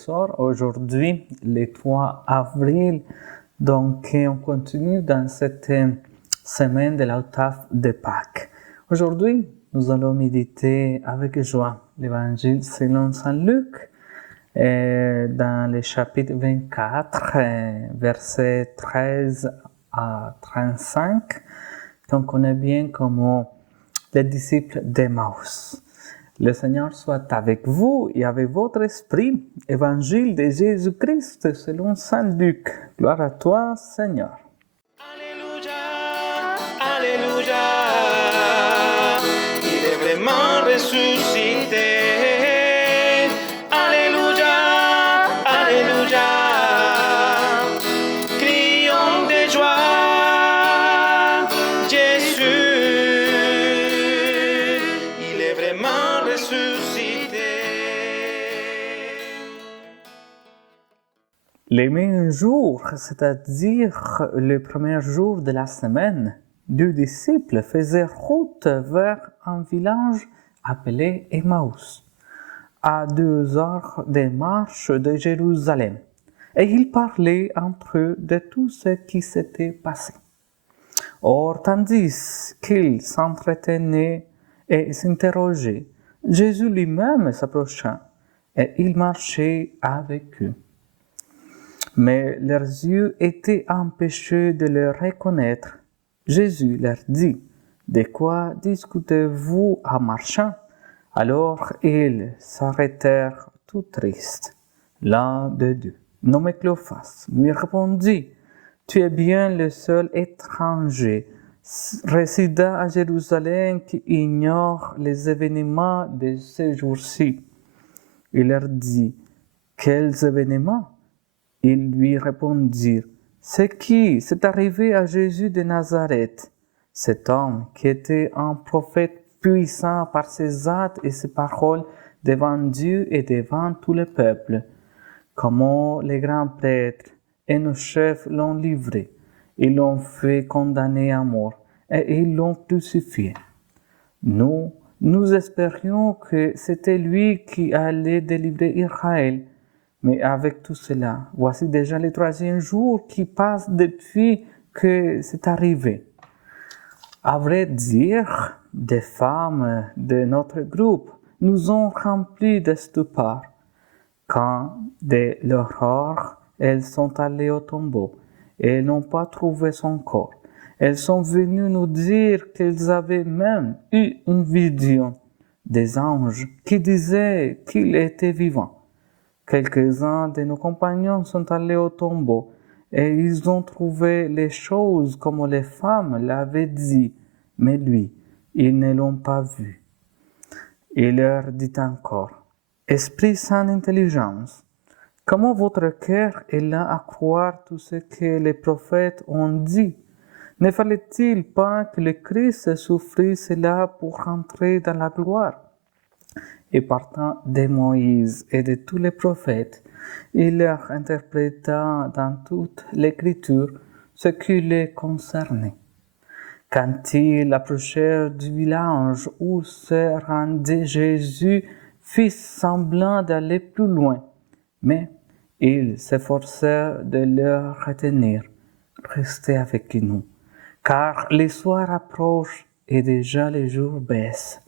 sœurs. Aujourd'hui, le 3 avril, donc on continue dans cette semaine de l'octave de Pâques. Aujourd'hui, nous allons méditer avec joie l'Évangile selon Saint Luc dans le chapitre 24, versets 13 à 35, qu'on connaît bien comme les disciples d'Emmaüs. Le Seigneur soit avec vous et avec votre esprit. Évangile de Jésus-Christ selon Saint Luc. Gloire à toi, Seigneur. Alléluia, Alléluia, il est vraiment ressuscité. Alléluia, Alléluia, crions de joie, Jésus, il est vraiment ressuscité. Les mêmes jours, c'est-à-dire le premier jour de la semaine, deux disciples faisaient route vers un village appelé Emmaüs, à 2 heures de marche de Jérusalem, et ils parlaient entre eux de tout ce qui s'était passé. Or, tandis qu'ils s'entretenaient et s'interrogeaient, Jésus lui-même s'approcha, et il marchait avec eux. Mais leurs yeux étaient empêchés de le reconnaître. Jésus leur dit, « De quoi discutez-vous en marchant ?» Alors ils s'arrêtèrent tout tristes. L'un des deux, nommé Cléophas, lui répondit, « Tu es bien le seul étranger résidant à Jérusalem qui ignore les événements de ces jours-ci. » Il leur dit, « Quels événements ?» Ils lui répondirent, « Ce qui s'est arrivé à Jésus de Nazareth, cet homme qui était un prophète puissant par ses actes et ses paroles devant Dieu et devant tout le peuple. Comment les grands prêtres et nos chefs l'ont livré, ils l'ont fait condamner à mort et ils l'ont crucifié. Nous espérions que c'était lui qui allait délivrer Israël. Mais avec tout cela, voici déjà le 3e jour qui passe depuis que c'est arrivé. À vrai dire, des femmes de notre groupe nous ont remplis de stupeur. Quand, de l'horreur, elles sont allées au tombeau et n'ont pas trouvé son corps, elles sont venues nous dire qu'elles avaient même eu une vision des anges qui disaient qu'il était vivant. Quelques-uns de nos compagnons sont allés au tombeau et ils ont trouvé les choses comme les femmes l'avaient dit, mais lui, ils ne l'ont pas vu. Il leur dit encore, « Esprit sans intelligence, comment votre cœur est là à croire tout ce que les prophètes ont dit? Ne fallait-il pas que le Christ souffrît cela pour rentrer dans la gloire ?» Et partant de Moïse et de tous les prophètes, il leur interpréta dans toute l'Écriture ce qui les concernait. Quand ils approchèrent du village où se rendait Jésus, fit semblant d'aller plus loin, mais ils s'efforcèrent de le retenir. Restez avec nous, car le soir approche et déjà le jour baisse.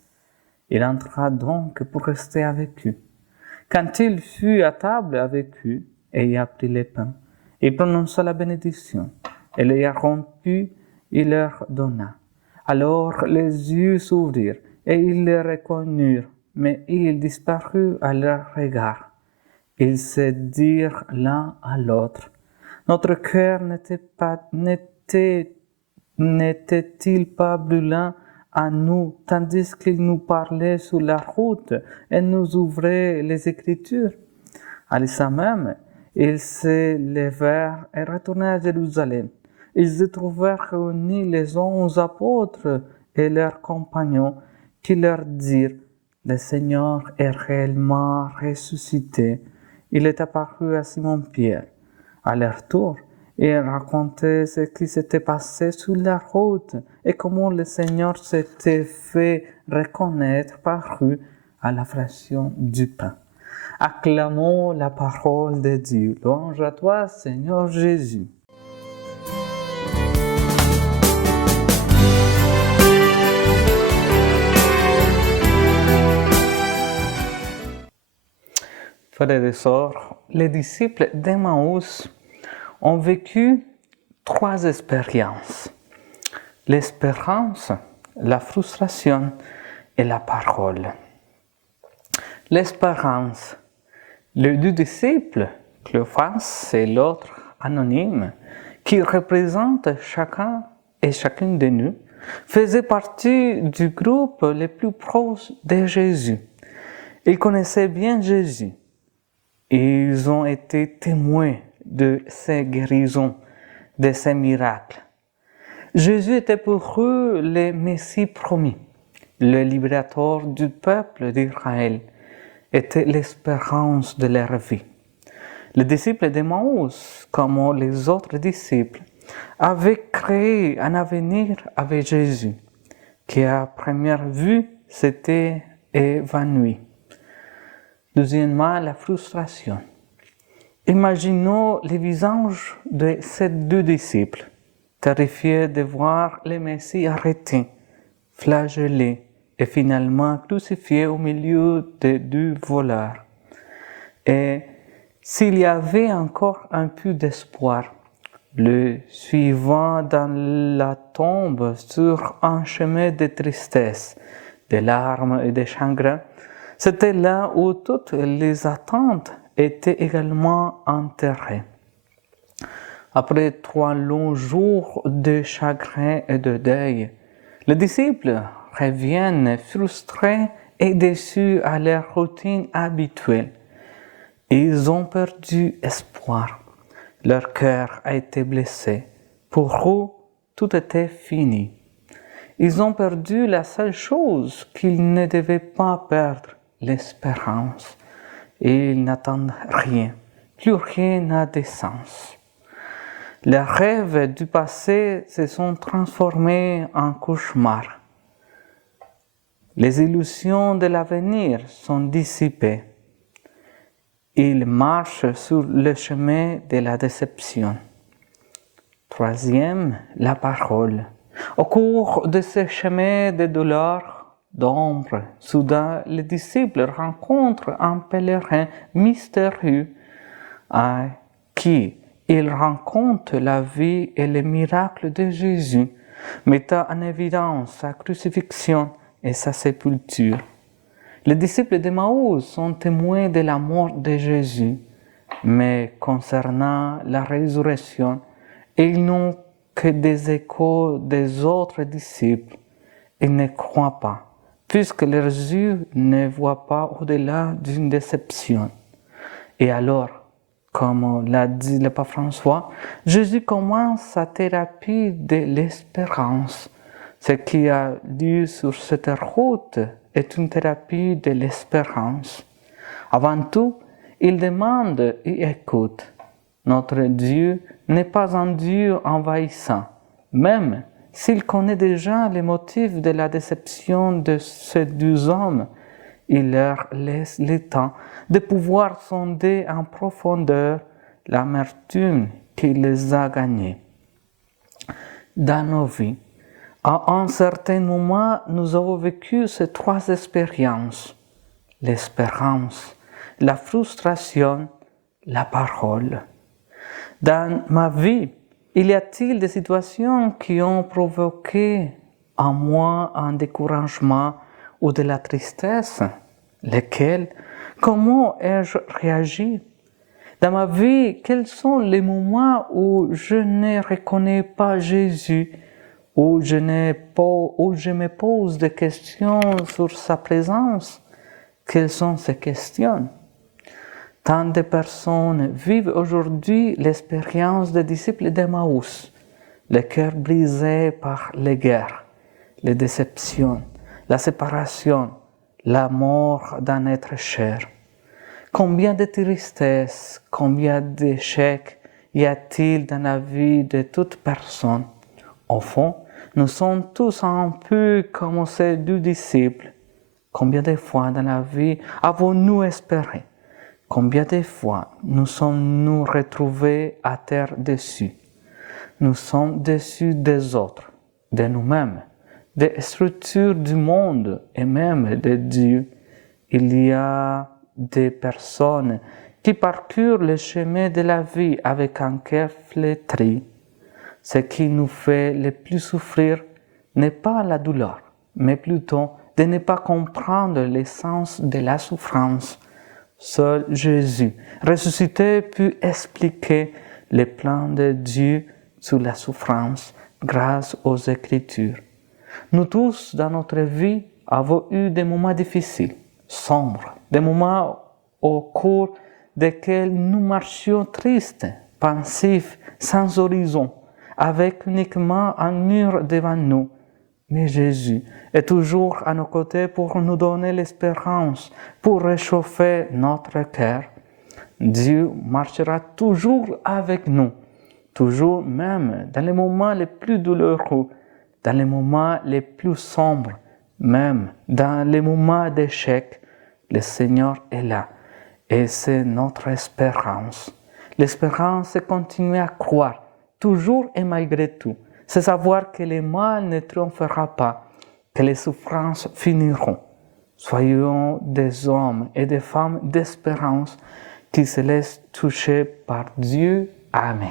Il entra donc pour rester avec eux. Quand il fut à table avec eux, et il a pris le pain, il prononça la bénédiction, et l'ayant rompu, il leur donna. Alors les yeux s'ouvrirent, et ils le reconnurent, mais il disparut à leur regard. Ils se dirent l'un à l'autre, « Notre cœur n'était-il pas brûlant à nous, tandis qu'il nous parlait sur la route et nous ouvrait les Écritures. » À l'instant même, ils se levèrent et retournèrent à Jérusalem. Ils y trouvèrent réunis les 11 apôtres et leurs compagnons qui leur dirent, « Le Seigneur est réellement ressuscité. Il est apparu à Simon-Pierre. » À leur tour, ils racontaient ce qui s'était passé sur la route et comment le Seigneur s'était fait reconnaître par eux à la fraction du pain. Acclamons la parole de Dieu. Louange à toi, Seigneur Jésus. Frères et sœurs, les disciples d'Emmaüs ont vécu 3 expériences. L'espérance, la frustration et la parole. L'espérance. Les 2 disciples, Cléophas et l'autre anonyme, qui représentent chacun et chacune de nous, faisaient partie du groupe le plus proche de Jésus. Ils connaissaient bien Jésus. Ils ont été témoins de ses guérisons, de ses miracles. Jésus était pour eux le Messie promis, le libérateur du peuple d'Israël, était l'espérance de leur vie. Les disciples d'Emmaüs, comme les autres disciples, avaient créé un avenir avec Jésus, qui à première vue s'était évanoui. Deuxièmement, la frustration. Imaginons les visages de ces 2 disciples, terrifiés de voir le Messie arrêté, flagellé et finalement crucifié au milieu de 2 voleurs. Et s'il y avait encore un peu d'espoir, le suivant dans la tombe sur un chemin de tristesse, de larmes et de chagrin, c'était là où toutes les attentes étaient également enterrées. Après 3 longs jours de chagrin et de deuil, les disciples reviennent frustrés et déçus à leur routine habituelle. Ils ont perdu espoir. Leur cœur a été blessé. Pour eux, tout était fini. Ils ont perdu la seule chose qu'ils ne devaient pas perdre, l'espérance. Et ils n'attendent rien. Plus rien n'a de sens. Les rêves du passé se sont transformés en cauchemars. Les illusions de l'avenir sont dissipées. Ils marchent sur le chemin de la déception. 3e, la parole. Au cours de ce chemin de douleur, d'ombre, soudain, les disciples rencontrent un pèlerin mystérieux à qui ils racontent la vie et les miracles de Jésus, mettant en évidence sa crucifixion et sa sépulture. Les disciples d'Emmaüs sont témoins de la mort de Jésus, mais concernant la résurrection, ils n'ont que des échos des autres disciples. Ils ne croient pas, puisque leurs yeux ne voient pas au-delà d'une déception. Et alors, comme l'a dit le pape François, Jésus commence sa thérapie de l'espérance. Ce qui a lieu sur cette route est une thérapie de l'espérance. Avant tout, il demande et écoute. Notre Dieu n'est pas un Dieu envahissant, même s'il connaît déjà les motifs de la déception de ces 2 hommes. Il leur laisse le temps de pouvoir sonder en profondeur l'amertume qui les a gagnés. Dans nos vies, à un certain moment, nous avons vécu ces 3 expériences. L'espérance, la frustration, la parole. Dans ma vie, il y a-t-il des situations qui ont provoqué en moi un découragement ou de la tristesse? Lesquelles? Comment ai-je réagi? Dans ma vie, quels sont les moments où je ne reconnais pas Jésus, où je me pose des questions sur sa présence? Quelles sont ces questions? Tant de personnes vivent aujourd'hui l'expérience des disciples d'Emmaüs, le cœur brisé par les guerres, les déceptions, la séparation, la mort d'un être cher. Combien de tristesse, combien d'échecs y a-t-il dans la vie de toute personne? Au fond, nous sommes tous un peu comme ces 2 disciples. Combien de fois dans la vie avons-nous espéré? Combien de fois nous sommes-nous retrouvés à terre dessus? Nous sommes déçus des autres, de nous-mêmes, des structures du monde et même de Dieu. Il y a des personnes qui parcourent le chemin de la vie avec un cœur flétri. Ce qui nous fait le plus souffrir n'est pas la douleur, mais plutôt de ne pas comprendre l'essence de la souffrance. Seul Jésus, ressuscité, peut expliquer le plan de Dieu sur la souffrance grâce aux Écritures. Nous tous, dans notre vie, avons eu des moments difficiles, sombres, des moments au cours desquels nous marchions tristes, pensifs, sans horizon, avec uniquement un mur devant nous. Mais Jésus est toujours à nos côtés pour nous donner l'espérance, pour réchauffer notre cœur. Dieu marchera toujours avec nous, toujours même dans les moments les plus douloureux, dans les moments les plus sombres, même dans les moments d'échec. Le Seigneur est là et c'est notre espérance. L'espérance, c'est continuer à croire, toujours et malgré tout. C'est savoir que le mal ne triomphera pas, que les souffrances finiront. Soyons des hommes et des femmes d'espérance qui se laissent toucher par Dieu. Amen.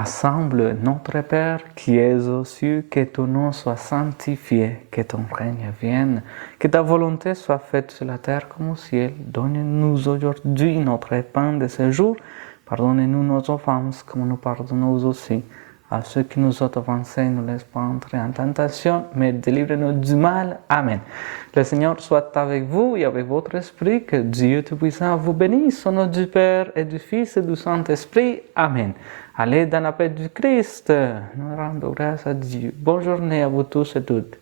Ensemble, notre Père qui es aux cieux, que ton nom soit sanctifié, que ton règne vienne, que ta volonté soit faite sur la terre comme au ciel. Donne-nous aujourd'hui notre pain de ce jour. Pardonne-nous nos offenses comme nous pardonnons aussi à ceux qui nous ont offensés. Ne nous laisse pas entrer en tentation, mais délivre-nous du mal. Amen. Le Seigneur soit avec vous et avec votre esprit. Que Dieu Tout-Puissant vous bénisse au nom du Père et du Fils et du Saint-Esprit. Amen. Allez dans la paix du Christ. Nous rendons grâce à Dieu. Bonne journée à vous tous et toutes.